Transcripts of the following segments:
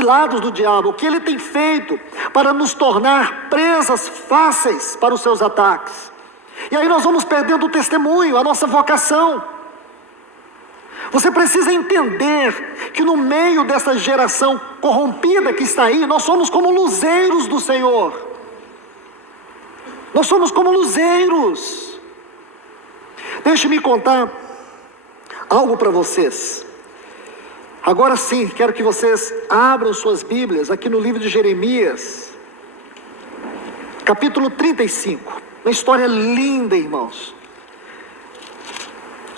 ciladas do diabo, o que ele tem feito para nos tornar presas fáceis para os seus ataques. E aí nós vamos perdendo o testemunho, a nossa vocação. Você precisa entender que no meio dessa geração corrompida que está aí, nós somos como luzeiros do Senhor. Nós somos como luzeiros. Deixe-me contar algo para vocês. Agora sim, quero que vocês abram suas Bíblias aqui no livro de Jeremias, capítulo 35. Uma história linda, irmãos.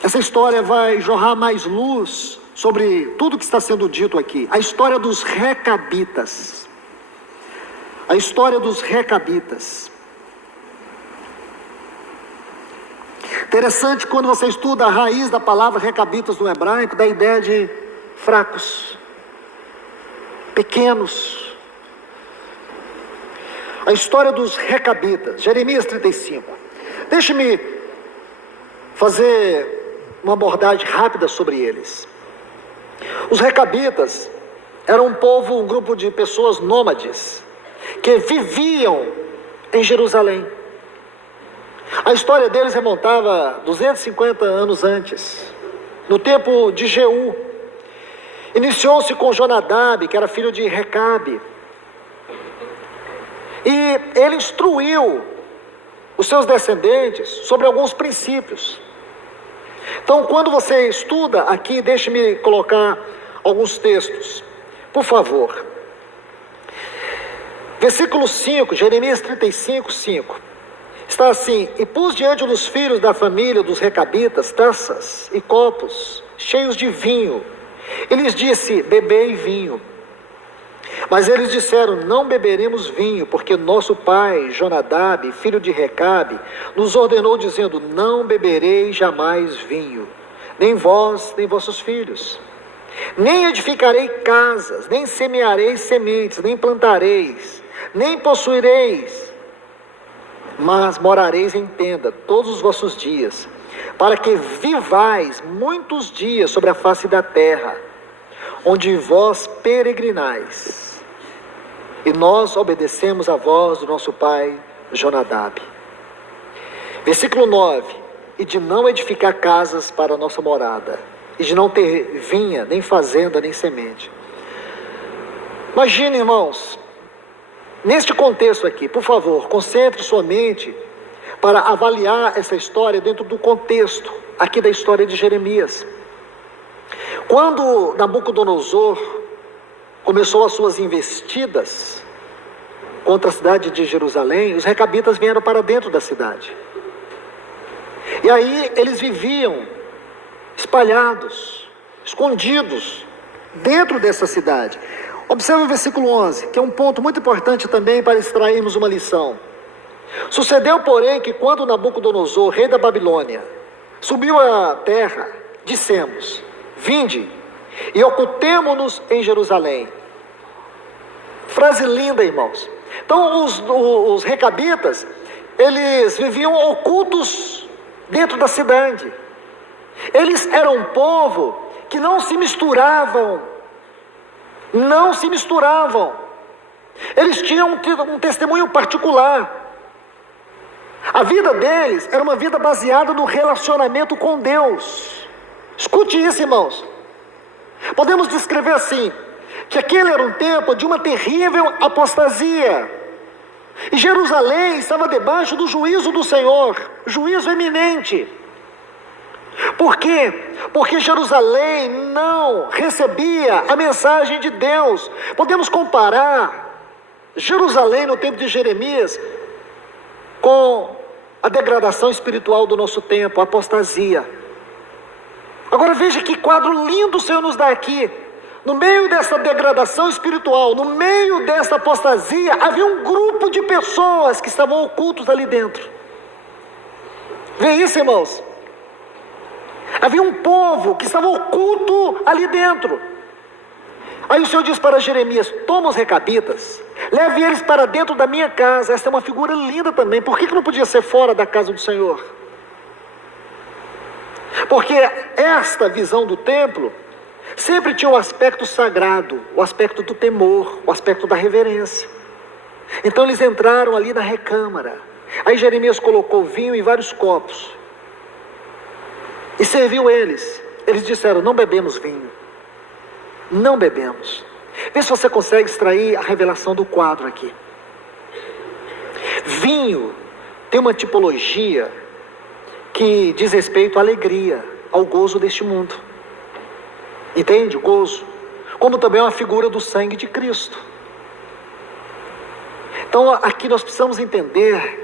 Essa história vai jorrar mais luz sobre tudo que está sendo dito aqui. A história dos Recabitas. A história dos Recabitas. Interessante quando você estuda a raiz da palavra Recabitas no hebraico, da ideia de fracos, pequenos. A história dos Recabitas, Jeremias 35. Deixe-me fazer uma abordagem rápida sobre eles. Os Recabitas eram um povo, um grupo de pessoas nômades, que viviam em Jerusalém. A história deles remontava 250 anos antes, no tempo de Jeú. Iniciou-se com Jonadab, que era filho de Recabe. E ele instruiu os seus descendentes sobre alguns princípios. Então, quando você estuda aqui, deixe-me colocar alguns textos, por favor. Versículo 5, Jeremias 35, 5. Está assim: e pus diante dos filhos da família dos Recabitas taças e copos cheios de vinho. E lhes disse: bebei vinho. Mas eles disseram: não beberemos vinho, porque nosso pai Jonadab, filho de Recabe, nos ordenou dizendo: não bebereis jamais vinho, nem vós, nem vossos filhos. Nem edificarei casas, nem semeareis sementes, nem plantareis, nem possuireis, mas morareis em tenda todos os vossos dias, para que vivais muitos dias sobre a face da terra, onde vós peregrinais. E nós obedecemos a voz do nosso pai Jonadab. Versículo 9: e de não edificar casas para a nossa morada, e de não ter vinha, nem fazenda, nem semente. Imagine, irmãos, neste contexto aqui, por favor, concentre sua mente para avaliar essa história dentro do contexto aqui da história de Jeremias. Quando Nabucodonosor começou as suas investidas contra a cidade de Jerusalém, os Recabitas vieram para dentro da cidade. E aí eles viviam espalhados, escondidos dentro dessa cidade. Observe o versículo 11, que é um ponto muito importante também para extrairmos uma lição. Sucedeu, porém, que quando Nabucodonosor, rei da Babilônia, subiu à terra, dissemos: vinde e ocultemo-nos em Jerusalém. Frase linda, irmãos. Então os Recabitas, eles viviam ocultos dentro da cidade. Eles eram um povo que não se misturavam. Eles tinham um testemunho particular. A vida deles era uma vida baseada no relacionamento com Deus. Escute isso, irmãos. Podemos descrever assim, que aquele era um tempo de uma terrível apostasia. E Jerusalém estava debaixo do juízo do Senhor, juízo eminente. Por quê? Porque Jerusalém não recebia a mensagem de Deus. Podemos comparar Jerusalém no tempo de Jeremias com a degradação espiritual do nosso tempo, a apostasia. Agora veja que quadro lindo o Senhor nos dá aqui. No meio dessa degradação espiritual, no meio dessa apostasia, havia um grupo de pessoas que estavam ocultos ali dentro. Vê isso, irmãos? Havia um povo que estava oculto ali dentro. Aí o Senhor diz para Jeremias: toma os Recabitas, leve eles para dentro da minha casa. Essa é uma figura linda também. Por que não podia ser fora da casa do Senhor? Porque esta visão do templo Sempre tinha o aspecto sagrado, o aspecto do temor, o aspecto da reverência. Então eles entraram ali na recâmara. Aí Jeremias colocou vinho em vários copos e serviu eles. Eles disseram: não bebemos vinho, não bebemos. Vê se você consegue extrair a revelação do quadro aqui. Vinho tem uma tipologia que diz respeito à alegria, ao gozo deste mundo. Entende? Gozo. Como também é uma figura do sangue de Cristo. Então aqui nós precisamos entender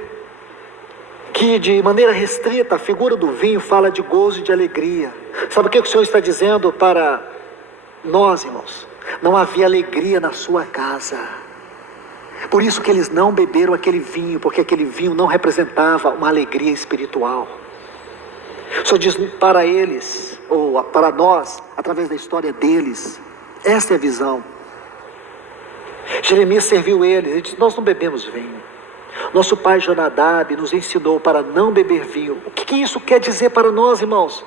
que de maneira restrita a figura do vinho fala de gozo e de alegria. Sabe o que o Senhor está dizendo para nós, irmãos? Não havia alegria na sua casa. Por isso que eles não beberam aquele vinho, porque aquele vinho não representava uma alegria espiritual. O Senhor diz para eles, ou para nós, através da história deles, esta é a visão. Jeremias serviu eles, ele disse: nós não bebemos vinho. Nosso pai Jonadab nos ensinou para não beber vinho. O que isso quer dizer para nós, irmãos?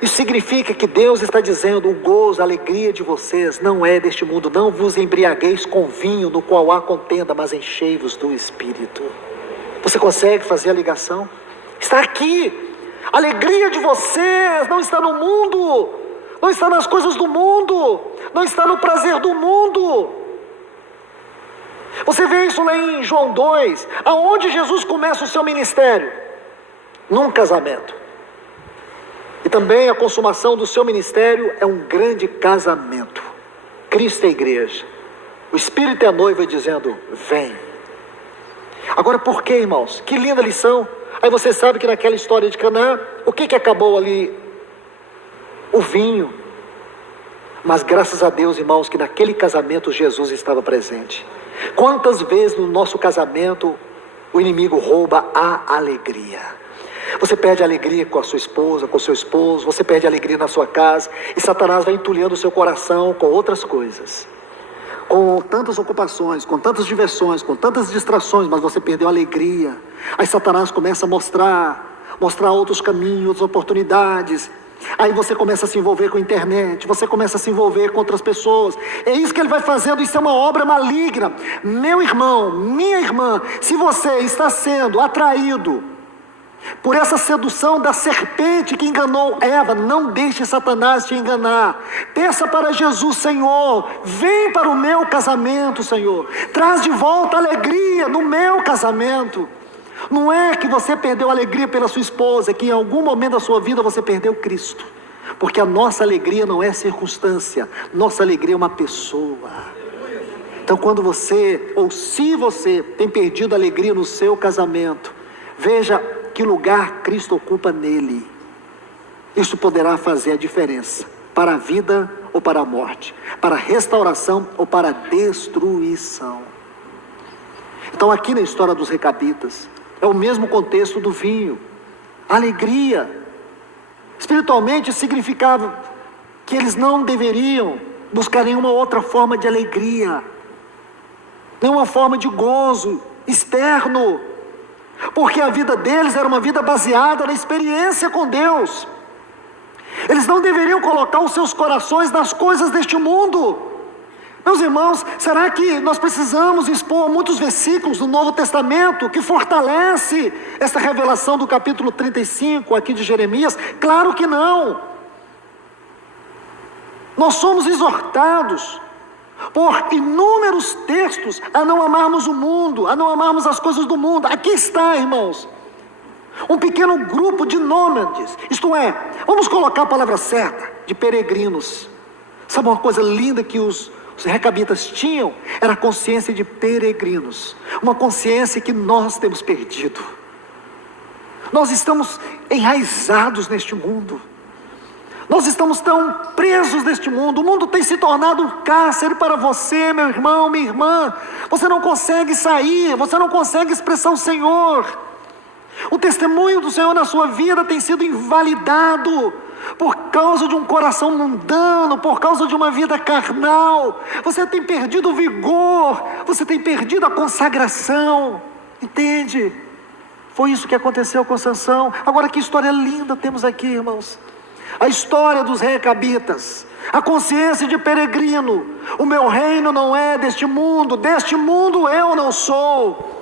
Isso significa que Deus está dizendo: o gozo, a alegria de vocês não é deste mundo. Não vos embriagueis com vinho no qual há contenda, mas enchei-vos do Espírito. Você consegue fazer a ligação? Está aqui. A alegria de vocês não está no mundo, não está nas coisas do mundo, não está no prazer do mundo. Você vê isso lá em João 2, aonde Jesus começa o seu ministério? Num casamento. E também a consumação do seu ministério é um grande casamento. Cristo é a igreja, o Espírito é a noiva dizendo: vem. Agora por que, irmãos? Que linda lição. Aí você sabe que naquela história de Caná, o que acabou ali? O vinho. Mas graças a Deus, irmãos, que naquele casamento Jesus estava presente. Quantas vezes no nosso casamento o inimigo rouba a alegria? Você perde a alegria com a sua esposa, com o seu esposo, você perde a alegria na sua casa, e Satanás vai entulhando o seu coração com outras coisas, com tantas ocupações, com tantas diversões, com tantas distrações, mas você perdeu a alegria. Aí Satanás começa a mostrar outros caminhos, outras oportunidades. Aí você começa a se envolver com a internet, você começa a se envolver com outras pessoas. É isso que ele vai fazendo, isso é uma obra maligna. Meu irmão, minha irmã, se você está sendo atraído por essa sedução da serpente que enganou Eva, não deixe Satanás te enganar. Peça para Jesus: Senhor, vem para o meu casamento, Senhor. Traz de volta a alegria no meu casamento. Não é que você perdeu a alegria pela sua esposa, é que em algum momento da sua vida você perdeu Cristo. Porque a nossa alegria não é circunstância, nossa alegria é uma pessoa. Então quando você, ou se você tem perdido a alegria no seu casamento, veja que lugar Cristo ocupa nele. Isso poderá fazer a diferença para a vida ou para a morte, para a restauração ou para a destruição. Então aqui na história dos recabitas, é o mesmo contexto do vinho. Alegria. Espiritualmente significava que eles não deveriam buscar nenhuma outra forma de alegria, nenhuma forma de gozo externo, porque a vida deles era uma vida baseada na experiência com Deus. Eles não deveriam colocar os seus corações nas coisas deste mundo. Meus irmãos, será que nós precisamos expor muitos versículos do Novo Testamento que fortalece essa revelação do capítulo 35 aqui de Jeremias? Claro que não. Nós somos exortados por inúmeros textos a não amarmos o mundo, a não amarmos as coisas do mundo. Aqui está, irmãos, um pequeno grupo de nômades, isto é, vamos colocar a palavra certa, de peregrinos. Sabe uma coisa linda que os recabitas tinham? Era a consciência de peregrinos, uma consciência que nós temos perdido. Nós estamos enraizados neste mundo, nós estamos tão presos neste mundo. O mundo tem se tornado um cárcere para você, meu irmão, minha irmã. Você não consegue sair, você não consegue expressar o Senhor. O testemunho do Senhor na sua vida tem sido invalidado por causa de um coração mundano, por causa de uma vida carnal. Você tem perdido o vigor, você tem perdido a consagração. Entende? Foi isso que aconteceu com Sansão. Agora que história linda temos aqui, irmãos. a história dos recabitas, a consciência de peregrino. O meu reino não é deste mundo eu não sou.